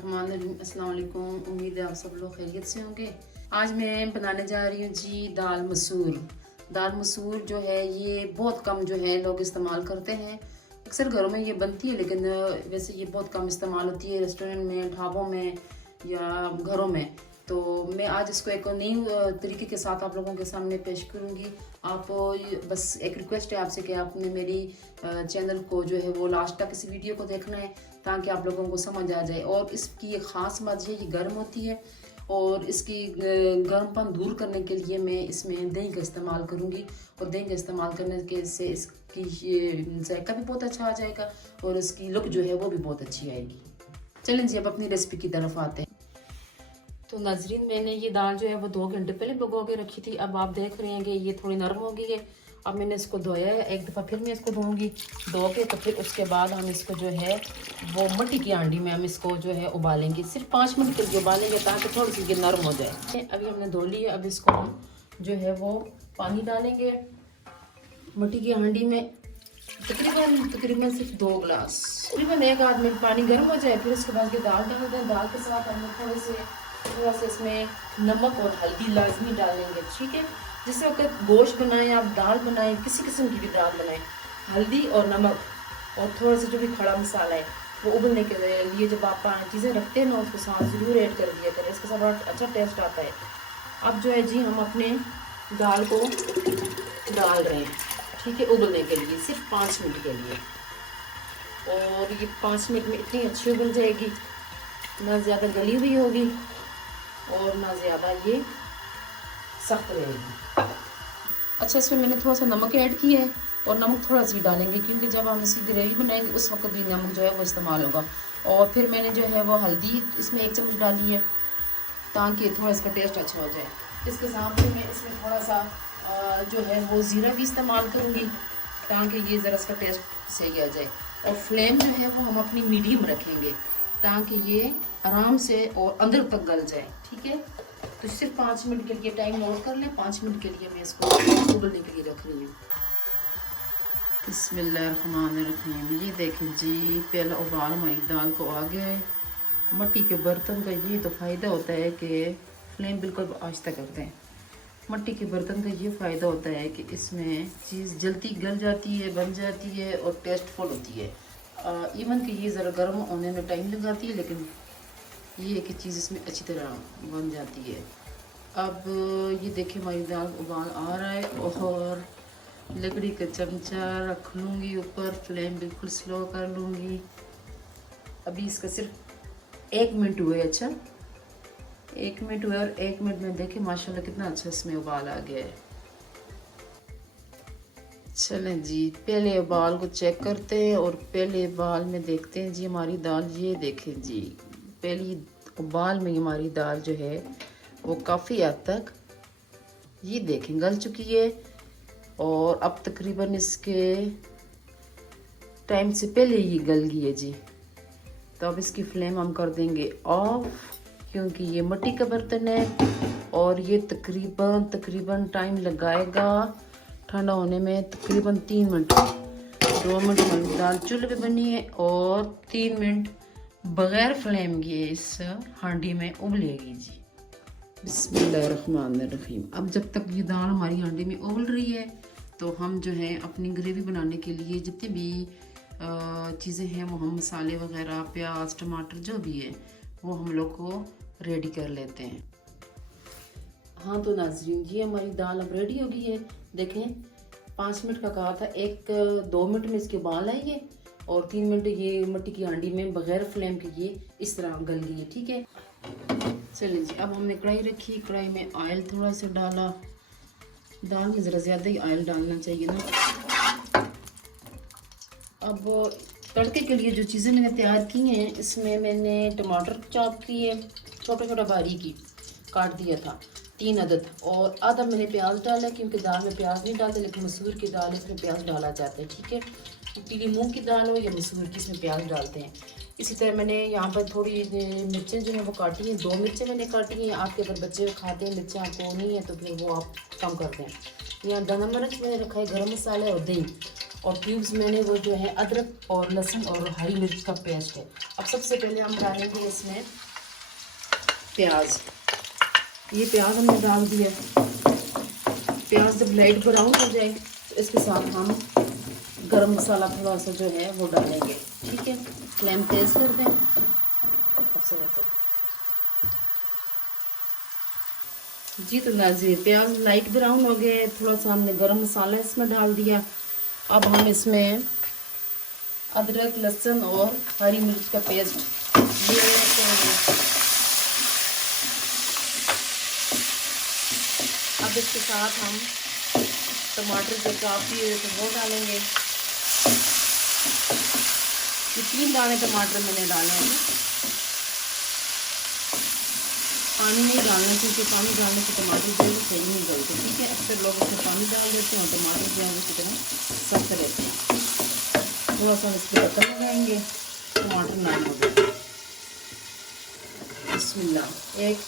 बिस्मिल्लाहिर्रहमानिर्रहीम। अस्सलाम वालेकुम। उम्मीद है आप सब लोग खैरियत से होंगे। आज मैं बनाने जा रही हूँ जी दाल मसूर। दाल मसूर जो है ये बहुत कम जो है लोग इस्तेमाल करते हैं। अक्सर घरों में ये बनती है लेकिन वैसे ये बहुत कम इस्तेमाल होती है रेस्टोरेंट में, ढाबों में या घरों में। तो मैं आज इसको एक नई तरीके के साथ आप लोगों के सामने पेश करूंगी। आप बस एक रिक्वेस्ट है आपसे कि आपने मेरी चैनल को जो है वो लास्ट तक इस वीडियो को देखना है ताकि आप लोगों को समझ आ जाए। और इसकी एक ख़ास बात ये गर्म होती है और इसकी गर्मपन दूर करने के लिए मैं इसमें दही का इस्तेमाल करूंगी। और दही का इस्तेमाल करने के से इसकी जायका भी बहुत अच्छा आ जाएगा और इसकी लुक जो है वो भी बहुत अच्छी आएगी। चलें जी अब अपनी रेसिपी की तरफ आते हैं। तो नाजरीन मैंने ये दाल जो है वो 2 घंटे पहले भिगो के रखी थी। अब आप देख रहे हैं कि ये थोड़ी नरम हो गई है। अब मैंने इसको धोया है, एक दफ़ा फिर मैं इसको धोऊंगी धो के। तो फिर उसके बाद हम इसको जो है वो मिट्टी की हांडी में हम इसको जो है उबालेंगे। सिर्फ 5 मिनट के लिए उबालेंगे ताकि थोड़ी सी ये नरम हो जाए। अभी हमने धो ली है। अब इसको हम जो है वो पानी डालेंगे मिट्टी की हांडी में। तकरीबन सिर्फ 2 गिलास, तकरीबन 1 आध मिनट पानी गर्म हो जाए। फिर उसके बाद ये दाल डाल दें। दाल के साथ हम थोड़ा सा इसमें नमक और हल्दी लाजमी डालेंगे, ठीक है। जिस वक्त गोश्त बनाएं आप, दाल बनाएं, किसी किस्म की भी दाल बनाएं, हल्दी और नमक और थोड़ा सा जो भी खड़ा मसाला है वो उबलने के लिए जब आप चीज़ें रखते हैं ना उसको साथ ज़रूर ऐड कर दिया करें, इसके साथ बड़ा अच्छा टेस्ट आता है। अब जो है जी हम अपने दाल को डाल रहे हैं, ठीक है, उबलने के लिए सिर्फ 5 मिनट के लिए। और ये 5 मिनट में इतनी अच्छी उबल जाएगी, ना ज़्यादा गली हुई होगी और ना ज़्यादा ये सख्त रहेगी। अच्छा इसमें मैंने थोड़ा सा नमक ऐड किया है और नमक थोड़ा सा भी डालेंगे क्योंकि जब हम इसकी ग्रेवी बनाएंगे उस वक्त भी नमक जो है वो इस्तेमाल होगा। और फिर मैंने जो है वो हल्दी इसमें 1 चम्मच डाली है ताकि थोड़ा इसका टेस्ट अच्छा हो जाए। इसके साथ मैं इसमें थोड़ा सा जो है वो ज़ीरा भी इस्तेमाल करूँगी ताकि ये ज़रा इसका टेस्ट सही आ जाए। और फ्लेम जो है वो हम अपनी मीडियम रखेंगे ताकि ये आराम से और अंदर तक गल जाए, ठीक है। तो सिर्फ 5 मिनट के लिए टाइम नोट कर लें। 5 मिनट के लिए मैं इसको उबलने के लिए रख रही हूँ। बिस्मिल्लाहिर्रहमानिर्रहीम। ये देखें जी पहला उबाल हमारी दाल को आ गया है। मिट्टी के बर्तन का ये तो फ़ायदा होता है कि फ्लेम बिल्कुल आहिस्ता करते हैं। मिट्टी के बर्तन का ये फ़ायदा होता है कि इसमें चीज़ जल्दी गल जाती है, बन जाती है और टेस्टफुल होती है। इवन कि ये ज़रा गर्म होने में टाइम लगाती है लेकिन ये है कि चीज़ इसमें अच्छी तरह बन जाती है। अब ये देखिए हमारी दाल उबाल आ रहा है और लकड़ी का चमचा रख लूँगी ऊपर, फ्लेम बिल्कुल स्लो कर लूँगी। अभी इसका सिर्फ 1 मिनट हुआ है। अच्छा 1 मिनट हुआ और 1 मिनट में देखिए माशाल्लाह कितना अच्छा इसमें उबाल आ गया है। चलें जी पहले उबाल को चेक करते हैं और पहले उबाल में देखते हैं जी हमारी दाल। ये देखें जी पहली उबाल में हमारी दाल जो है वो काफ़ी हद तक ये देखें गल चुकी है। और अब तकरीबन इसके टाइम से पहले ही गल गई है जी। तो अब इसकी फ्लेम हम कर देंगे ऑफ क्योंकि ये मिट्टी का बर्तन है और ये तकरीबन टाइम लगाएगा ठंडा होने में। तकरीबन 3 मिनट, 2 मिनट हमारी दाल चूल्हे पे बनी है और 3 मिनट बगैर फ्लेम के इस हांडी में उबलेगी जी। बिस्मिल्लाहिर्रहमानिर्रहीम। अब जब तक ये दाल हमारी हांडी में उबल रही है तो हम जो है अपनी ग्रेवी बनाने के लिए जितनी भी चीज़ें हैं वो हम मसाले वगैरह, प्याज, टमाटर जो भी है वो हम लोग को रेडी कर लेते हैं। हाँ तो नाज़रीन ये हमारी दाल अब रेडी हो गई है। देखें 5 मिनट का कहा था, 1-2 मिनट में इसके उबाल आई है और 3 मिनट ये मिट्टी की हांडी में बगैर फ्लेम के ये इस तरह गल गई है, ठीक है। चलिए जी अब हमने कढ़ाई रखी, कढ़ाई में ऑयल थोड़ा सा डाला। दाल में ज़रा ज़्यादा ही ऑयल डालना चाहिए ना। अब तड़के के लिए जो चीज़ें मैंने तैयार की हैं इसमें मैंने टमाटर चॉप किए, छोटा छोटा बारीक ही काट दिया था 3 अदद। और आधा मैंने प्याज डाला क्योंकि दाल में प्याज नहीं डालते लेकिन मसूर की दाल इसमें प्याज डाला जाता है, ठीक है। पीली मूंग की दाल हो या मसूर की इसमें प्याज डालते हैं। इसी तरह मैंने यहाँ पर थोड़ी मिर्चें जो हैं वो काटी हैं, 2 मिर्चें मैंने काटी हैं। आपके अगर बच्चे खाते हैं मिर्चें आपको नहीं है तो फिर वो आप कम करते हैं। यहाँ धना मिर्च मैंने रखा है, गरम मसाला और दही और क्यूब्स मैंने वो जो है अदरक और लहसुन और हरी मिर्च का पेस्ट है। अब सबसे पहले हम डालेंगे इसमें प्याज। ये प्याज हमने डाल दिया। प्याज जब लाइट ब्राउन हो जाए तो इसके साथ हम गरम मसाला थोड़ा सा जो है वो डालेंगे। ठीक है, फ्लेम तेज़ कर दें। जी तो नाज़रीन, प्याज लाइट ब्राउन हो गए, थोड़ा सा हमने गरम मसाला इसमें डाल दिया। अब हम इसमें अदरक लहसुन और हरी मिर्च का पेस्ट ये अब इसके साथ हम टमाटर जो काफ़ी है तो वो डालेंगे। ये 3 दाने टमाटर मैंने डाले हैं। पानी नहीं डालना क्योंकि पानी डालने से टमाटर जो है सही नहीं गलते। ठीक है, अक्सर लोग उसमें पानी डाल देते हैं और टमाटर जो है वो कितना सख्त रहते हैं। थोड़ा सा इस पर ढक्कन लगाएंगे, टमाटर नरम हो जाए। बिस्मिल्लाह, 1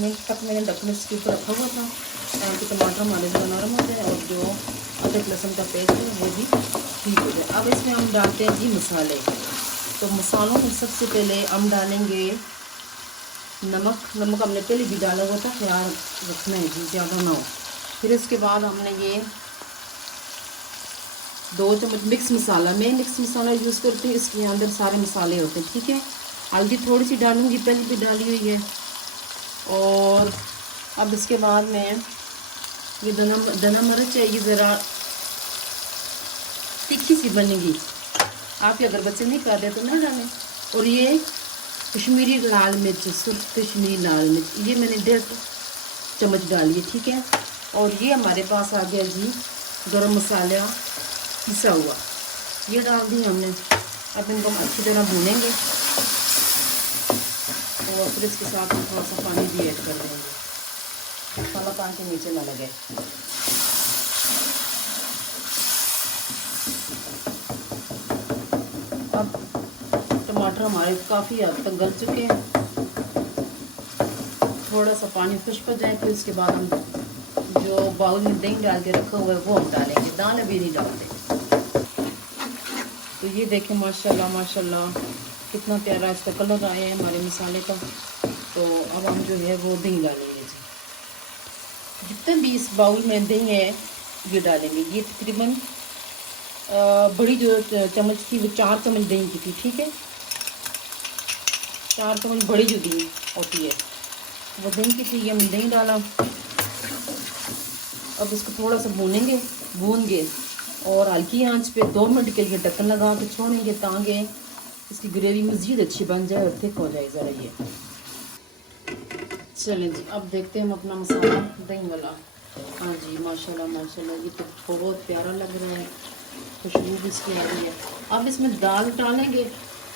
मिनट तक मैंने ढक्कन इसके ऊपर रखा हुआ था ताकि टमाटर हमारे जो नरम हो जाए और जो अदरक लहसुन का पेस्ट है वो भी ठीक हो जाए। अब इसमें हम डालते हैं जी मसाले। तो मसालों में सबसे पहले हम डालेंगे नमक। नमक हमने पहले भी डाला हुआ था, ख्याल रखना है जी ज़्यादा ना हो। फिर इसके बाद हमने ये 2 चम्मच मिक्स मसाला, मैं मिक्स मसाला यूज़ करती हूँ, इसके अंदर सारे मसाले होते हैं। ठीक है, हल्दी थोड़ी सी डालूँगी, पहले भी डाली हुई है। और अब इसके बाद मैं ये धना मिर्च है, ये ज़रा तीखी सी बनेगी। आप अगर बच्चे नहीं खाते तो ना डालें। और ये कश्मीरी लाल मिर्च, सिर्फ कश्मीरी लाल मिर्च, ये मैंने 1.5 चम्मच डाली है। ठीक है, और ये हमारे पास आ गया जी गरम मसाला पिसा हुआ, ये डाल दी हमने। अब इनको हम अच्छी तरह भूनेंगे और फिर इसके साथ हम थोड़ा सा पानी भी ऐड कर देंगे, मसाला पान के नीचे ना लगे। अब टमाटर हमारे काफ़ी हद तक गल चुके हैं। थोड़ा सा पानी खुश्क हो जाए फिर उसके बाद हम जो बाउल में दही डाल के रखा हुआ है वो हम डालेंगे। दाल अभी नहीं डालते। तो ये देखें माशाल्लाह माशाल्लाह कितना प्यारा इसका कलर आया है हमारे मसाले का। तो अब हम जो है वो दही डालेंगे जी। जितने भी इस बाउल में दही है ये डालेंगे। ये तकरीबन बड़ी जो चम्मच थी वो 4 चम्मच दही की थी। ठीक है, 4 चम्मच बड़ी जो दही होती है वो दही की थी, ये हमने दही डाला। अब इसको थोड़ा सा भूनेंगे और हल्की आंच पे 2 मिनट के लिए ढक्कन लगा के छोड़ेंगे ताकि इसकी ग्रेवी मज़ीद अच्छी बन जाए और थिक हो जाए ज़रा ये। चलें जी, अब देखते हैं हम अपना मसाला दही वाला। हाँ जी माशाल्लाह माशाल्लाह, ये तो बहुत प्यारा लग रहा है, खुशबू भी इसकी आ रही है। अब इसमें दाल डालेंगे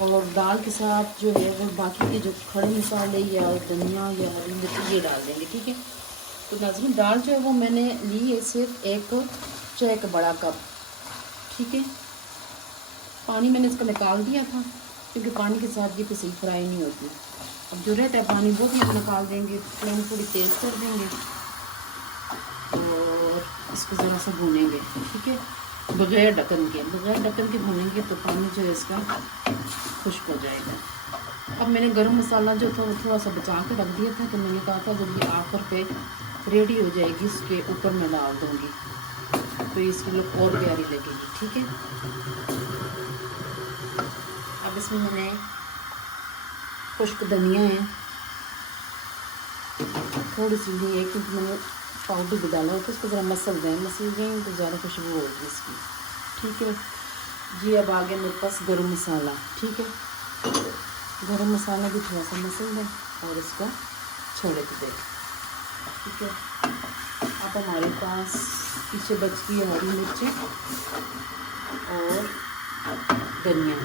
और दाल के साथ जो है वो बाकी के जो खड़े मसाले या धनिया या हरी मिर्च ये डाल देंगे। ठीक है, तो नाज़रीन दाल जो है वो मैंने ली है सिर्फ 1 चाय का बड़ा कप। ठीक है, पानी मैंने इसका निकाल दिया था क्योंकि पानी के साथ ये पिसल फ्राई नहीं होती। अब जो रहता है पानी वो भी हम निकाल देंगे, फ्लेम थोड़ी तेज़ कर देंगे और इसको ज़रा सा भूनेंगे। ठीक है, बगैर ढक्कन के भूनेंगे तो पानी जो है इसका खुश्क हो जाएगा। अब मैंने गरम मसाला जो था वो थोड़ा सा बचा के रख दिया था, तो मैंने कहा था जब ये आखिर पे रेडी हो जाएगी इसके ऊपर मैं डाल दूँगी तो इसकी लुक और प्यारी लगेगी। ठीक है, अब इसमें मैंने खुश्क धनिया है थोड़ी सी ली है क्योंकि मैंने पाउडर भी डाला होता है, उसको ज़रा मसल दें तो ज़्यादा खुशबू होगी इसकी। ठीक है जी, अब आगे मेरे पास गरम मसाला। ठीक है, गरम मसाला भी थोड़ा सा मसल दें और इसको छोड़ दें। ठीक है, अब हमारे पास पीछे बचती है हरी मिर्ची और धनिया।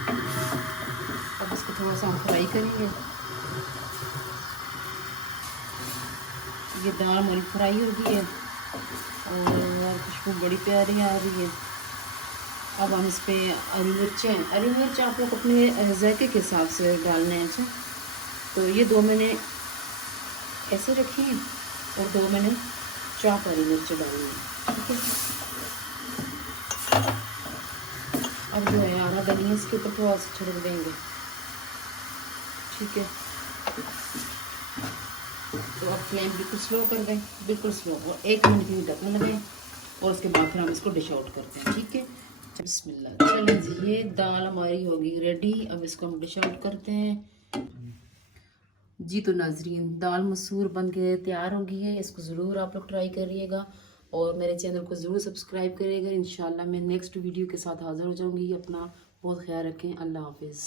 अब इसको थोड़ा सा हम फ्राई करेंगे। ये दाल हमारी फ्राई हो गई है और खुशबू बड़ी प्यारी आ रही है। अब हम इस पर हरी मिर्च आप लोग अपने जायके के हिसाब से डालने हैं। अच्छा, तो ये 2 मैंने ऐसे रखी हैं और 2 मैंने चाप हरी मिर्च डाली है। ठीक है, अब जो है आधा डलिए इसके ऊपर थोड़ा सा छिड़क देंगे, ठीक है। तो अब फ्लेम बिल्कुल स्लो कर दें, बिल्कुल स्लो, और 1 मिनट के लिए ढक्कन लगाएं और उसके बाद फिर हम इसको डिश आउट करते हैं, ठीक है। बिस्मिल्लाह। चलिए जी, ये दाल हमारी होगी रेडी। अब इसको हम डिश आउट करते हैं जी। तो नाजरीन, दाल मसूर बन के तैयार हो गई है। इसको ज़रूर आप लोग ट्राई करिएगा और मेरे चैनल को ज़रूर सब्सक्राइब करिएगा। इंशाल्लाह मैं नेक्स्ट वीडियो के साथ हाज़िर हो जाऊँगी। अपना बहुत ख्याल रखें। अल्लाह हाफिज़।